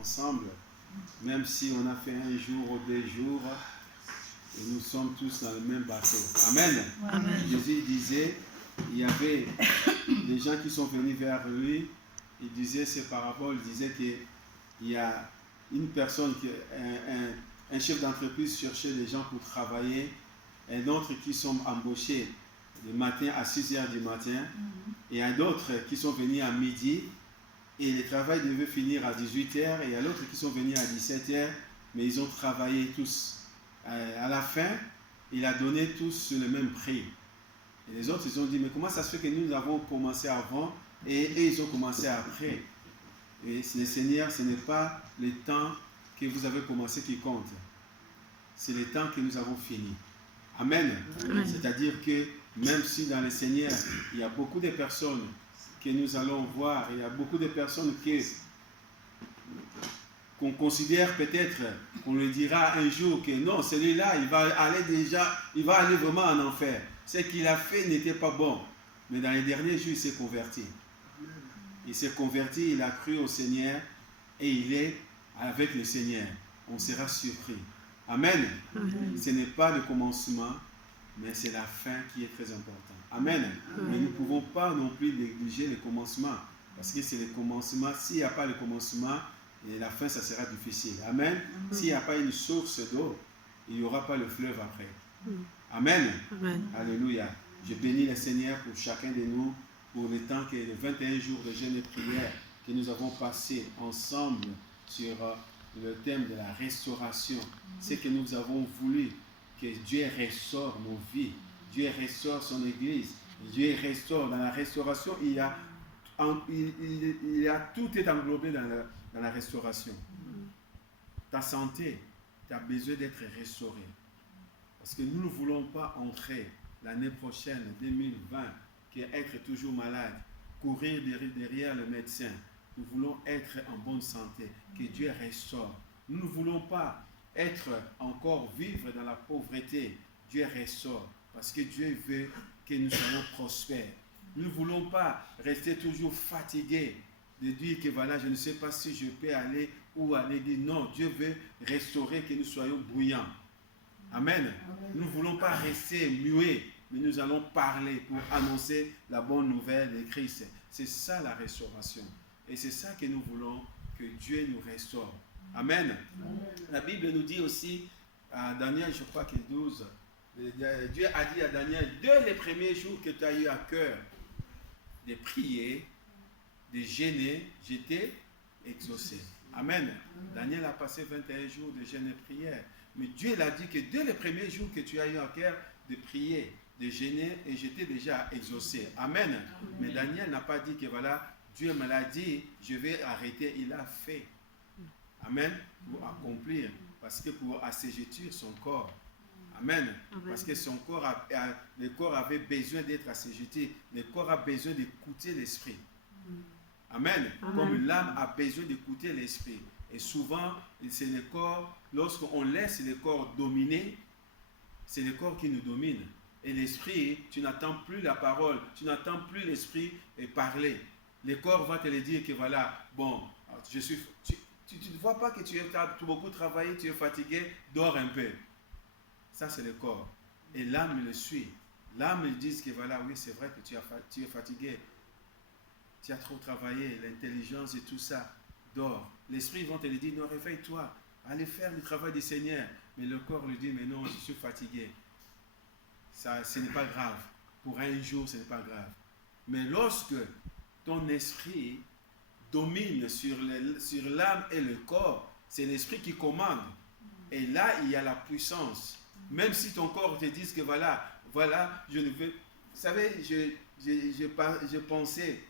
ensemble, même si on a fait un jour ou 2 jours, et nous sommes tous dans le même bateau. Amen. Amen. Jésus disait, il y avait des gens qui sont venus vers lui, il disait ces paraboles, il disait qu'il y a une personne, un chef d'entreprise cherchait des gens pour travailler, et d'autres qui sont embauchés le matin à 6h du matin, et il y a d'autres qui sont venus à midi, et le travail devait finir à 18h, et il y a d'autres qui sont venus à 17h, mais ils ont travaillé tous. À la fin, il a donné tous le même prix. Et les autres, ils ont dit, mais comment ça se fait que nous avons commencé avant, et ils ont commencé après? Et le Seigneur, ce n'est pas le temps que vous avez commencé qui compte. C'est le temps que nous avons fini. Amen. Amen. C'est-à-dire que même si dans le Seigneur, il y a beaucoup de personnes que nous allons voir, il y a beaucoup de personnes qu'on considère peut-être, qu'on lui dira un jour que non, celui-là, il va aller vraiment en enfer. Ce qu'il a fait n'était pas bon. Mais dans les derniers jours, il s'est converti. Il s'est converti, il a cru au Seigneur et il est avec le Seigneur. On sera surpris. Amen. Amen. Ce n'est pas le commencement, mais c'est la fin qui est très importante. Amen. Mais nous ne pouvons pas non plus négliger le commencement. Parce que c'est le commencement. S'il n'y a pas le commencement, et la fin, ça sera difficile. Amen. S'il n'y a pas une source d'eau, il n'y aura pas le fleuve après. Amen. Amen. Alléluia. Je bénis le Seigneur pour chacun de nous, pour le temps que les 21 jours de jeûne et prière que nous avons passé ensemble sur le thème de la restauration. C'est que nous avons voulu que Dieu restaure nos vies. Dieu restaure son Église. Dieu restaure. Dans la restauration, il y a tout est englobé dans la restauration. Ta santé, tu as besoin d'être restaurée. Parce que nous ne voulons pas entrer l'année prochaine, 2020, être toujours malade, courir derrière le médecin. Nous voulons être en bonne santé, que Dieu restaure. Nous ne voulons pas encore vivre dans la pauvreté. Dieu restaure, parce que Dieu veut que nous soyons prospères. Nous ne voulons pas rester toujours fatigués, de dire que voilà, je ne sais pas si je peux aller ou aller dire non. Dieu veut restaurer, que nous soyons bruyants. Amen. Nous ne voulons pas rester muets, mais nous allons parler pour annoncer la bonne nouvelle de Christ. C'est ça la restauration. Et c'est ça que nous voulons, que Dieu nous restaure. Amen. La Bible nous dit aussi, à Daniel, je crois que 12, Dieu a dit à Daniel, dès les premiers jours que tu as eu à cœur de prier, de jeûner, j'étais exaucé. Amen. Daniel a passé 21 jours de jeûne et prière. Mais Dieu l'a dit que dès les premiers jours que tu as eu à cœur de prier, de jeûner, et j'étais déjà exaucé. Amen. Mais Daniel n'a pas dit que voilà, Dieu me l'a dit, je vais arrêter. Il a fait. Amen. Pour accomplir. Parce que pour assujettir son corps. Amen. Parce que son corps, le corps avait besoin d'être assujetti. Le corps a besoin d'écouter l'esprit. Amen. Comme l'âme a besoin d'écouter l'esprit. Et souvent, c'est le corps, lorsqu'on laisse le corps dominer, c'est le corps qui nous domine. Et l'esprit, tu n'attends plus la parole, tu n'attends plus l'esprit parler. Le corps va te le dire que voilà, bon, tu ne vois pas que tu as beaucoup travaillé, tu es fatigué, dors un peu. Ça, c'est le corps. Et l'âme le suit. L'âme lui dit que voilà, oui, c'est vrai que tu es fatigué. Tu as trop travaillé, l'intelligence et tout ça. Dors. L'esprit va te le dire, non, réveille-toi. Allez faire le travail du Seigneur. Mais le corps lui dit, mais non, je suis fatigué. Ça, ce n'est pas grave. Pour un jour, ce n'est pas grave. Mais lorsque ton esprit domine sur l'âme et le corps, c'est l'esprit qui commande. Et là, il y a la puissance. Même si ton corps te dit que voilà, je ne veux... Vous savez, je pensais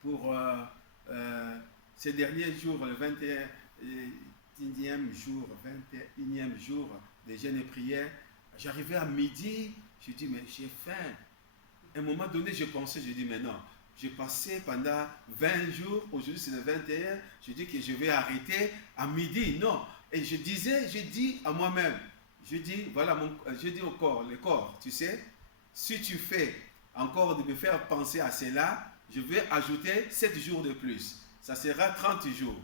pour ces derniers jours, le 21e jour de jeûne et prière, j'arrivais à midi, je dis, mais j'ai faim. À un moment donné, je dis, mais non, j'ai passé pendant 20 jours, aujourd'hui c'est le 21, je dis que je vais arrêter à midi, non. Et je dis à moi-même, je dis au corps, le corps, tu sais, si tu fais encore de me faire penser à cela, je vais ajouter 7 jours de plus. Ça sera 30 jours.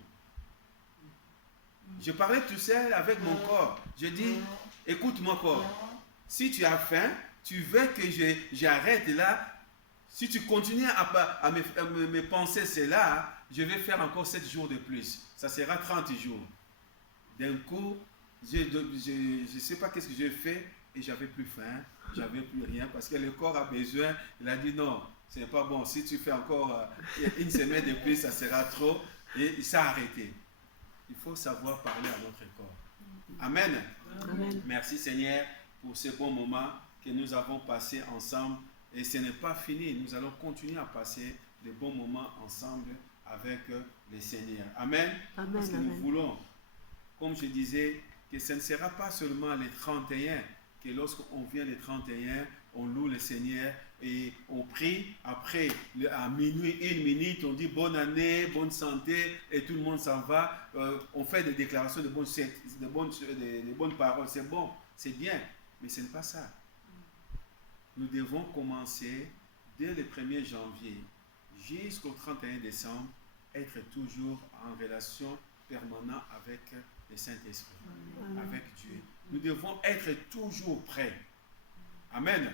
Je parlais tout seul avec mon corps. Je dis, écoute mon corps, si tu as faim, tu veux que j'arrête là. Si tu continues à me penser cela, je vais faire encore 7 jours de plus. Ça sera 30 jours. D'un coup, je ne sais pas qu'est-ce que j'ai fait et j'avais plus faim, j'avais plus rien parce que le corps a besoin. Il a dit non, ce n'est pas bon. Si tu fais encore une semaine de plus, ça sera trop. Et il s'est arrêté. Il faut savoir parler à notre corps. Amen. Amen. Merci Seigneur pour ce bon moment que nous avons passé ensemble. Et ce n'est pas fini. Nous allons continuer à passer de bons moments ensemble avec le Seigneur. Amen. Amen. Parce que Amen. nous voulons, comme je disais, que ce ne sera pas seulement les 31, que lorsqu'on vient les 31, on loue le Seigneur et on prie. Après, à minuit, 1 minute, on dit bonne année, bonne santé et tout le monde s'en va. On fait des déclarations de bonnes paroles. C'est bon, c'est bien, mais ce n'est pas ça. Nous devons commencer dès le 1er janvier jusqu'au 31 décembre, être toujours en relation permanente avec le Saint-Esprit, avec Dieu. Nous devons être toujours prêts. Amen.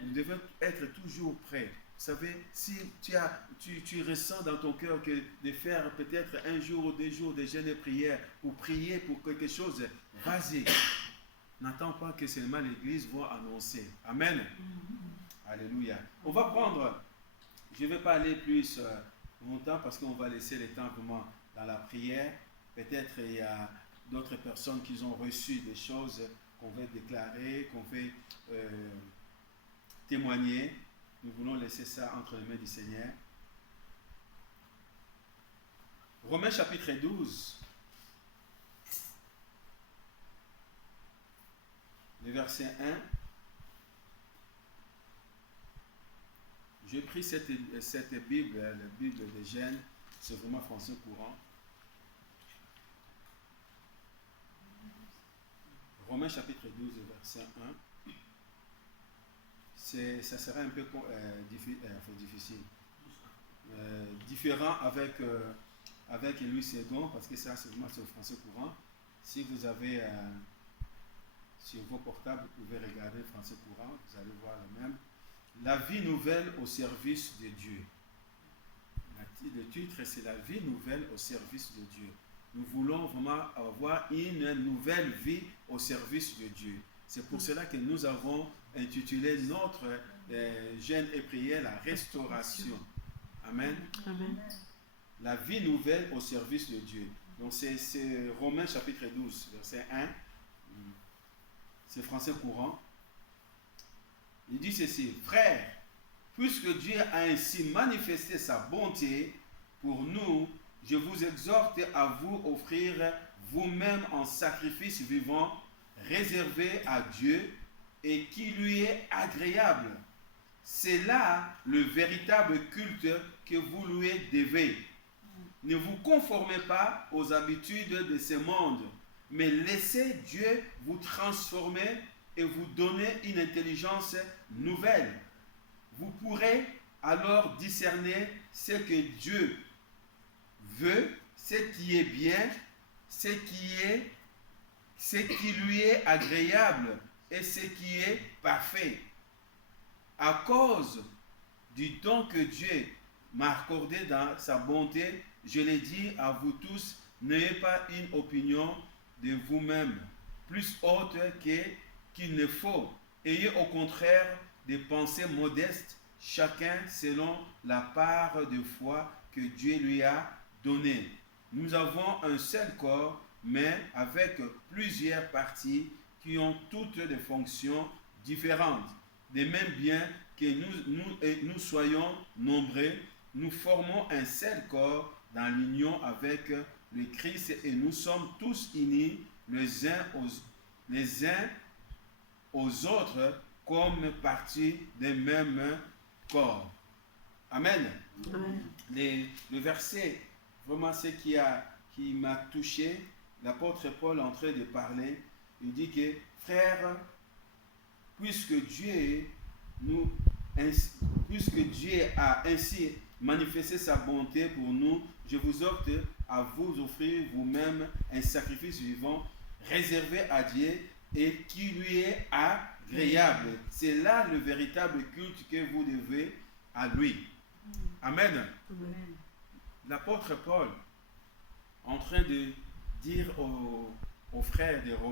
Nous devons être toujours prêts. Vous savez, si tu ressens dans ton cœur que de faire peut-être 1 jour ou 2 jours de jeûne et prière pour prier pour quelque chose, vas-y. N'attends pas que seulement l'Église va annoncer. Amen. Alléluia. On va prendre, je ne vais pas aller plus longtemps parce qu'on va laisser le temps vraiment dans la prière. Peut-être il y a d'autres personnes qui ont reçu des choses qu'on veut déclarer, qu'on veut témoigner. Nous voulons laisser ça entre les mains du Seigneur. Romains chapitre 12. Le verset 1. J'ai pris cette Bible, la Bible de Gênes, c'est vraiment français courant. Romains chapitre 12, verset 1. Ça sera un peu difficile. Différent avec Louis II, parce que ça c'est vraiment sur le français courant. Si vous avez sur vos portables, vous pouvez regarder le français courant, vous allez voir le même. La vie nouvelle au service de Dieu. Le titre, c'est la vie nouvelle au service de Dieu. Nous voulons vraiment avoir une nouvelle vie au service de Dieu. C'est pour cela que nous avons intitulé notre jeûne et prière la restauration. Amen. Amen. La vie nouvelle au service de Dieu. Donc c'est Romains chapitre 12, verset 1. C'est français courant. Il dit ceci: frères, puisque Dieu a ainsi manifesté sa bonté pour nous, je vous exhorte à vous offrir vous-même en sacrifice vivant, réservé à Dieu et qui lui est agréable. C'est là le véritable culte que vous lui devez. Ne vous conformez pas aux habitudes de ce monde, mais laissez Dieu vous transformer et vous donner une intelligence nouvelle. Vous pourrez alors discerner ce que Dieu veut, ce qui est bien, ce qui lui est agréable et ce qui est parfait. À cause du don que Dieu m'a accordé dans sa bonté, je l'ai dit à vous tous, n'ayez pas une opinion de vous-même plus haute qu'il ne faut. Ayez au contraire des pensées modestes, chacun selon la part de foi que Dieu lui a donnée. Nous avons un seul corps, mais avec plusieurs parties qui ont toutes des fonctions différentes. De même bien que nous soyons nombreux, nous formons un seul corps dans l'union avec le Christ et nous sommes tous unis les uns aux autres comme partie d'un même corps. Amen. Amen. Le verset, vraiment ce qui m'a touché, l'apôtre Paul est en train de parler, il dit que frères, puisque Dieu a ainsi manifesté sa bonté pour nous, je vous exhorte à vous offrir vous-même un sacrifice vivant, réservé à Dieu et qui lui est agréable. C'est là le véritable culte que vous devez à lui. Amen. Amen. L'apôtre Paul, en train de dire aux frères des Romains,